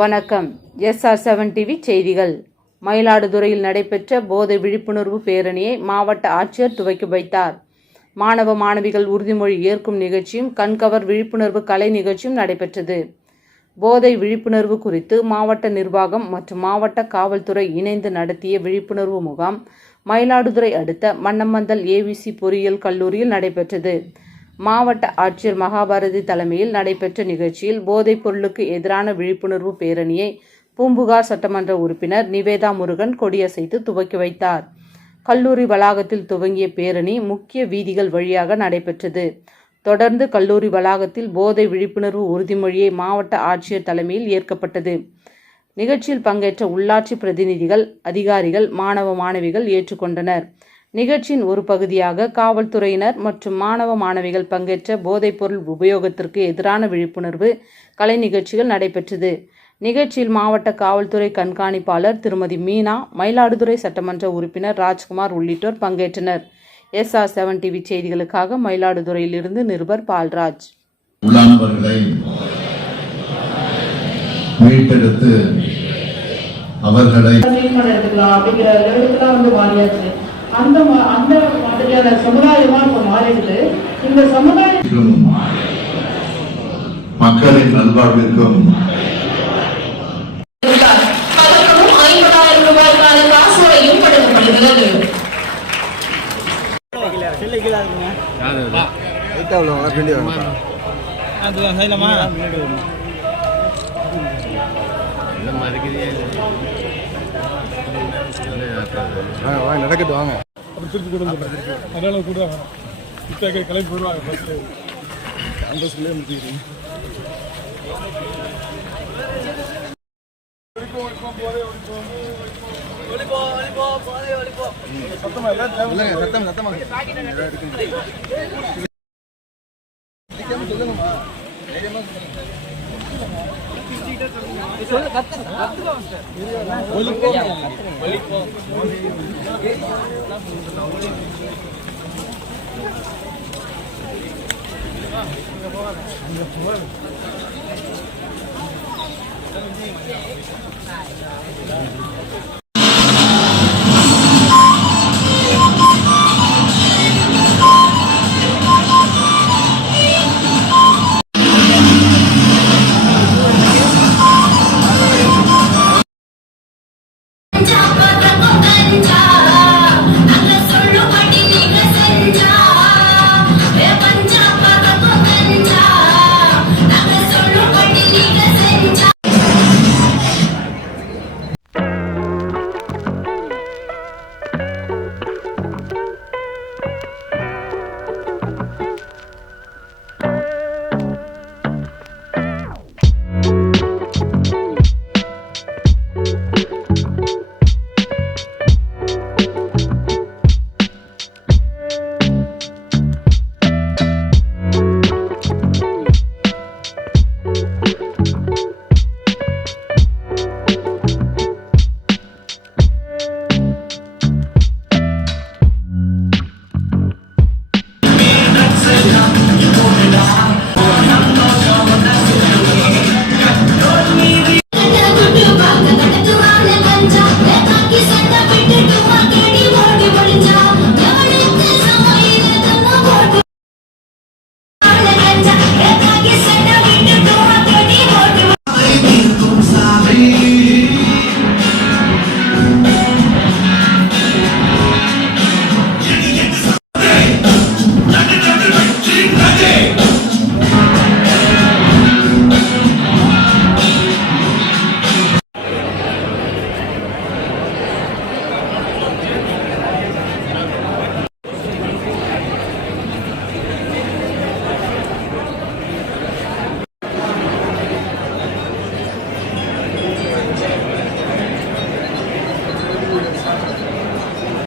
வணக்கம். SR7 TV செய்திகள். மயிலாடுதுறையில் நடைபெற்ற போதை விழிப்புணர்வு பேரணியை மாவட்ட ஆட்சியர் துவக்கி வைத்தார். மாணவ மாணவிகள் உறுதிமொழி ஏற்கும் நிகழ்ச்சியும் கண்கவர் விழிப்புணர்வு கலை நிகழ்ச்சியும் நடைபெற்றது. போதை விழிப்புணர்வு குறித்து மாவட்ட நிர்வாகம் மற்றும் மாவட்ட காவல்துறை இணைந்து நடத்திய விழிப்புணர்வு முகாம் மயிலாடுதுறை அடுத்த மன்னமந்தல் AVC பொறியியல் கல்லூரியில் நடைபெற்றது. மாவட்ட ஆட்சியர் மகாபாரதி தலைமையில் நடைபெற்ற நிகழ்ச்சியில் போதைப் பொருளுக்கு எதிரான விழிப்புணர்வு பேரணியை பூம்புகார் சட்டமன்ற உறுப்பினர் நிவேதா முருகன் கொடியசைத்து துவக்கி வைத்தார். கல்லூரி வளாகத்தில் துவங்கிய பேரணி முக்கிய வீதிகள் வழியாக நடைபெற்றது. தொடர்ந்து கல்லூரி வளாகத்தில் போதை விழிப்புணர்வு உறுதிமொழியை மாவட்ட ஆட்சியர் தலைமையில் ஏற்கப்பட்டது. நிகழ்ச்சியில் பங்கேற்ற உள்ளாட்சி பிரதிநிதிகள், அதிகாரிகள், மாணவ மாணவிகள் ஏற்றுக்கொண்டனர். நிகழ்ச்சியின் ஒரு பகுதியாக காவல்துறையினர் மற்றும் மாணவ மாணவிகள் பங்கேற்ற போதைப்பொருள் உபயோகத்திற்கு எதிரான விழிப்புணர்வு கலை நிகழ்ச்சிகள் நடைபெற்றது. நிகழ்ச்சியில் மாவட்ட காவல்துறை கண்காணிப்பாளர் திருமதி மீனா, மயிலாடுதுறை சட்டமன்ற உறுப்பினர் ராஜ்குமார் உள்ளிட்டோர் பங்கேற்றனர். SR7 டிவி செய்திகளுக்காக மயிலாடுதுறையிலிருந்து நிருபர் பால்ராஜ். அந்த மாதிரியான சமுதாயமா இப்ப மாறிடுது. இந்த சமுதாயம் மக்களின் நல்வாழ்விற்கும் ரூபாய்க்கான காசோலையும் வழங்கப்படுகிறது. நடக்கட்டு வாங்க திருப்பி கொடுங்க. அதனால கூட வேணும் இத்தகைய கிளம்பி போடுவாங்க. பஸ்ல அந்த சொல்லே முடிக்கிறீங்க. சத்தமா சொல்லுங்கம்மா.